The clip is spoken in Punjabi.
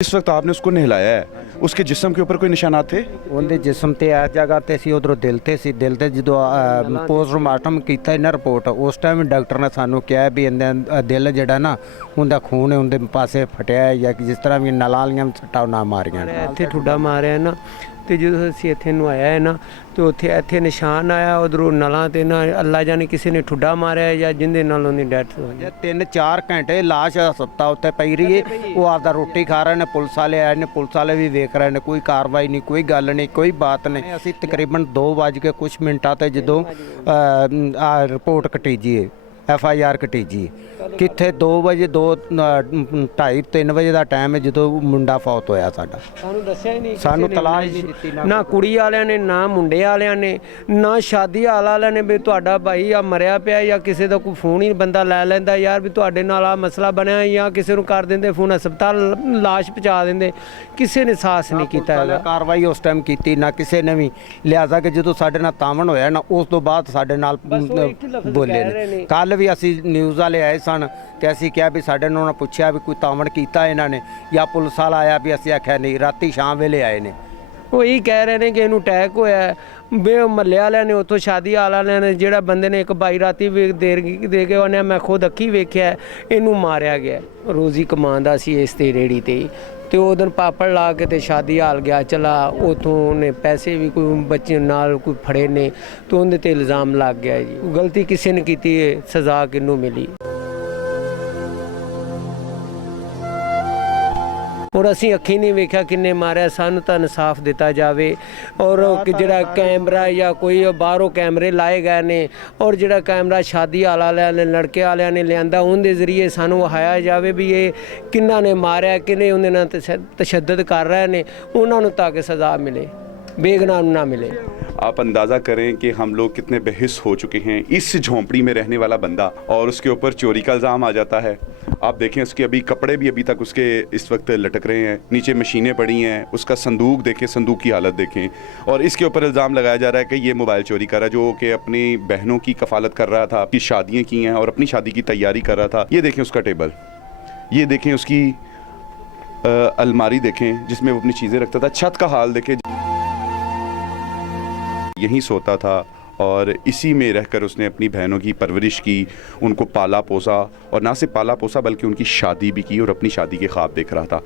इस वक्त आपने उसको नहलाया है, उसके जिस्म के ऊपर कोई निशानात थे? ਉਹਦੇ ਜਿਸਮ ਤੇ ਇਸ ਜਗ੍ਹਾ ਤੇ ਸੀ, ਉਧਰੋਂ ਦਿਲ ਤੇ ਜਦੋਂ ਪੋਸਟਮਾਰਟਮ ਕੀਤਾ ਇਹਨਾਂ ਰਿਪੋਰਟ ਉਸ ਟਾਈਮ ਡਾਕਟਰ ਨੇ ਸਾਨੂੰ ਕਿਹਾ ਵੀ ਇਹਦਾ ਦਿਲ ਜਿਹੜਾ ਨਾ ਉਹਦਾ ਖੂਨ ਹੈ ਉਹਦੇ ਪਾਸੇ ਫਟਿਆ ਹੈ ਜਾਂ ਜਿਸ ਤਰ੍ਹਾਂ ਵੀ ਨਲਾਂ ਵਾਲੀਆਂ ਸੱਟਾਂ ਨਾ ਮਾਰੀਆਂ ਇੱਥੇ ਠੁੱਡਾ ਮਾਰਿਆ ਨਾ ਤੇ ਜਦੋਂ ਅਸੀਂ ਇੱਥੇ ਨੂੰ ਆਇਆ ਹੈ ਨਾ ਤੇ ਉੱਥੇ ਇੱਥੇ ਨਿਸ਼ਾਨ ਆਇਆ ਉਧਰੋਂ ਨਲਾਂ ਤੇ ਨਾ ਅੱਲਾ ਜਾਣੇ ਕਿਸੇ ਨੇ ਠੁੱਡਾ ਮਾਰਿਆ ਜਾਂ ਜਿੰਦੇ ਨਾਲ ਉਹਦੀ ਡੈਥ ਹੋ ਗਈ। 3-4 ਘੰਟੇ ਲਾਸ਼ ਹਸਪਤਾਲ ਉੱਤੇ ਪਈ ਰਹੀ ਹੈ। ਉਹ ਆਪਦਾ ਰੋਟੀ ਖਾ ਰਹੇ ਨੇ, ਪੁਲਿਸ ਵਾਲੇ ਆਏ ਨੇ, ਪੁਲਿਸ ਵਾਲੇ ਵੀ ਵੇਖ ਰਹੇ ਨੇ, ਕੋਈ ਕਾਰਵਾਈ ਨਹੀਂ, ਕੋਈ ਗੱਲ ਨਹੀਂ, ਕੋਈ ਬਾਤ ਨਹੀਂ। ਅਸੀਂ ਤਕਰੀਬਨ 2 ਕੁਝ ਮਿੰਟਾਂ ਤੇ ਜਦੋਂ ਰਿਪੋਰਟ ਕਟੀ ਜੀ FIR ਕਟੀ ਜੀ ਕਿੱਥੇ 2 ਵਜੇ 2:30-3 ਵਜੇ ਦਾ ਟਾਈਮ ਹੈ ਜਦੋਂ ਮੁੰਡਾ ਫੌਤ ਹੋਇਆ ਸਾਡਾ। ਸਾਨੂੰ ਦੱਸਿਆ ਹੀ ਨਹੀਂ, ਸਾਨੂੰ ਤਲਾਸ਼ ਨਹੀਂ ਦਿੱਤੀ ਨਾ ਕੁੜੀ ਵਾਲਿਆਂ ਨੇ ਨਾ ਮੁੰਡੇ ਵਾਲਿਆਂ ਨੇ ਨਾ ਸ਼ਾਦੀ ਵਾਲਿਆਂ ਨੇ ਵੀ ਤੁਹਾਡਾ ਭਾਈ ਆ ਮਰਿਆ ਪਿਆ ਜਾਂ ਕਿਸੇ ਦਾ ਕੋਈ ਫੋਨ ਹੀ ਬੰਦਾ ਲੈ ਲੈਂਦਾ ਯਾਰ ਵੀ ਤੁਹਾਡੇ ਨਾਲ ਆ ਮਸਲਾ ਬਣਿਆ ਜਾਂ ਕਿਸੇ ਨੂੰ ਕਰ ਦਿੰਦੇ ਫੋਨ ਹਸਪਤਾਲ ਲਾਸ਼ ਪਹੁੰਚਾ ਦਿੰਦੇ। ਕਿਸੇ ਨੇ ਸਾਹਸ ਨਹੀਂ ਕੀਤਾ ਹੈਗਾ, ਕਾਰਵਾਈ ਉਸ ਟਾਈਮ ਕੀਤੀ ਨਾ ਕਿਸੇ ਨੇ ਵੀ। ਲਿਹਾਜ਼ਾ ਕਿ ਜਦੋਂ ਸਾਡੇ ਨਾਲ ਤਾਵਣ ਹੋਇਆ ਨਾ ਉਸ ਤੋਂ ਬਾਅਦ ਸਾਡੇ ਨਾਲ ਬੋਲੇ ਨੇ। ਕੱਲ ਵੀ ਅਸੀਂ ਨਿਊਜ਼ ਵਾਲੇ ਆਏ ਸਨ ਤੇ ਅਸੀਂ ਕਿਹਾ ਵੀ ਸਾਡੇ ਨਾਲ ਉਹਨਾਂ ਪੁੱਛਿਆ ਵੀ ਕੋਈ ਤਾਵਣ ਕੀਤਾ ਇਹਨਾਂ ਨੇ ਜਾਂ ਪੁਲਿਸ ਵਾਲਾ ਆਇਆ ਵੀ ਅਸੀਂ ਆਖਿਆ ਨਹੀਂ, ਰਾਤੀ ਸ਼ਾਮ ਵੇਲੇ ਆਏ ਨੇ। ਉਹ ਇਹੀ ਕਹਿ ਰਹੇ ਨੇ ਕਿ ਇਹਨੂੰ ਅਟੈਕ ਹੋਇਆ ਵੀ ਮਹੱਲੇ ਵਾਲਿਆਂ ਨੇ ਉੱਥੋਂ ਸ਼ਾਦੀ ਵਾਲਿਆਂ ਨੇ ਜਿਹੜਾ ਬੰਦੇ ਨੇ ਇੱਕ ਬਾਈ ਰਾਤੀ ਦੇ ਕੇ ਉਹਨੇ ਮੈਂ ਖੁਦ ਅੱਖੀ ਵੇਖਿਆ ਇਹਨੂੰ ਮਾਰਿਆ ਗਿਆ। ਰੋਜ਼ੀ ਕਮਾਉਂਦਾ ਸੀ ਇਸ ਤੇ ਰੇੜੀ ਤੇ ਤੇ ਉਹ ਦਿਨ ਪਾਪੜ ਲਾ ਕੇ ਤੇ ਸ਼ਾਦੀ ਹਾਲ ਗਿਆ ਚਲਾ ਉਥੋਂ ਉਹਨੇ ਪੈਸੇ ਵੀ ਕੋਈ ਬੱਚੇ ਨਾਲ ਕੋਈ ਫੜੇ ਨੇ ਤੇ ਉਹਦੇ ਤੇ ਇਲਜ਼ਾਮ ਲੱਗ ਗਿਆ ਜੀ। ਗਲਤੀ ਕਿਸੇ ਨੇ ਕੀਤੀ ਹੈ, ਸਜ਼ਾ ਕਿਹਨੂੰ ਮਿਲੀ? ਔਰ ਅਸੀਂ ਅੱਖੀਂ ਨਹੀਂ ਵੇਖਿਆ ਕਿੰਨੇ ਮਾਰਿਆ, ਸਾਨੂੰ ਤਾਂ ਇਨਸਾਫ ਦਿੱਤਾ ਜਾਵੇ। ਔਰ ਜਿਹੜਾ ਕੈਮਰਾ ਜਾਂ ਕੋਈ ਬਾਹਰੋਂ ਕੈਮਰੇ ਲਾਏ ਗਏ ਨੇ ਔਰ ਜਿਹੜਾ ਕੈਮਰਾ ਸ਼ਾਦੀ ਵਾਲਿਆਂ ਨੇ ਲੜਕੇ ਵਾਲਿਆਂ ਨੇ ਲਿਆਂਦਾ ਉਹਦੇ ਜ਼ਰੀਏ ਸਾਨੂੰ ਵਿਖਾਇਆ ਜਾਵੇ ਵੀ ਇਹ ਕਿੰਨਾ ਨੇ ਮਾਰਿਆ, ਕਿੰਨੇ ਉਹਦੇ ਨਾਲ ਤਸ਼ੱਦਦ ਕਰ ਰਹੇ ਨੇ, ਉਹਨਾਂ ਨੂੰ ਤਾਂ ਕਿ ਸਜ਼ਾ ਮਿਲੇ, बेगुनाह ना मिले। आप अंदाज़ा करें कि हम लोग कितने बेहिस हो चुके हैं। इस झोंपड़ी में रहने वाला बंदा और उसके ऊपर चोरी का इल्ज़ाम आ जाता है। आप देखें उसके अभी कपड़े भी अभी तक उसके इस वक्त लटक रहे हैं, नीचे मशीनें पड़ी हैं, उसका संदूक देखें, संदूक की हालत देखें। और इसके ऊपर इल्ज़ाम लगाया जा रहा है कि ये मोबाइल चोरी कर रहा है, जो कि अपनी बहनों की कफ़ालत कर रहा था, अपनी शादियाँ की हैं और अपनी शादी की तैयारी कर रहा था। ये देखें उसका टेबल, ये देखें उसकी अलमारी देखें जिसमें वो अपनी चीज़ें रखता था, छत का हाल देखें, यहीं सोता था और इसी में रहकर उसने अपनी बहनों की परवरिश की, उनको पाला पोसा और ना सिर्फ पाला पोसा बल्कि उनकी शादी भी की और अपनी शादी के ख्वाब देख रहा था।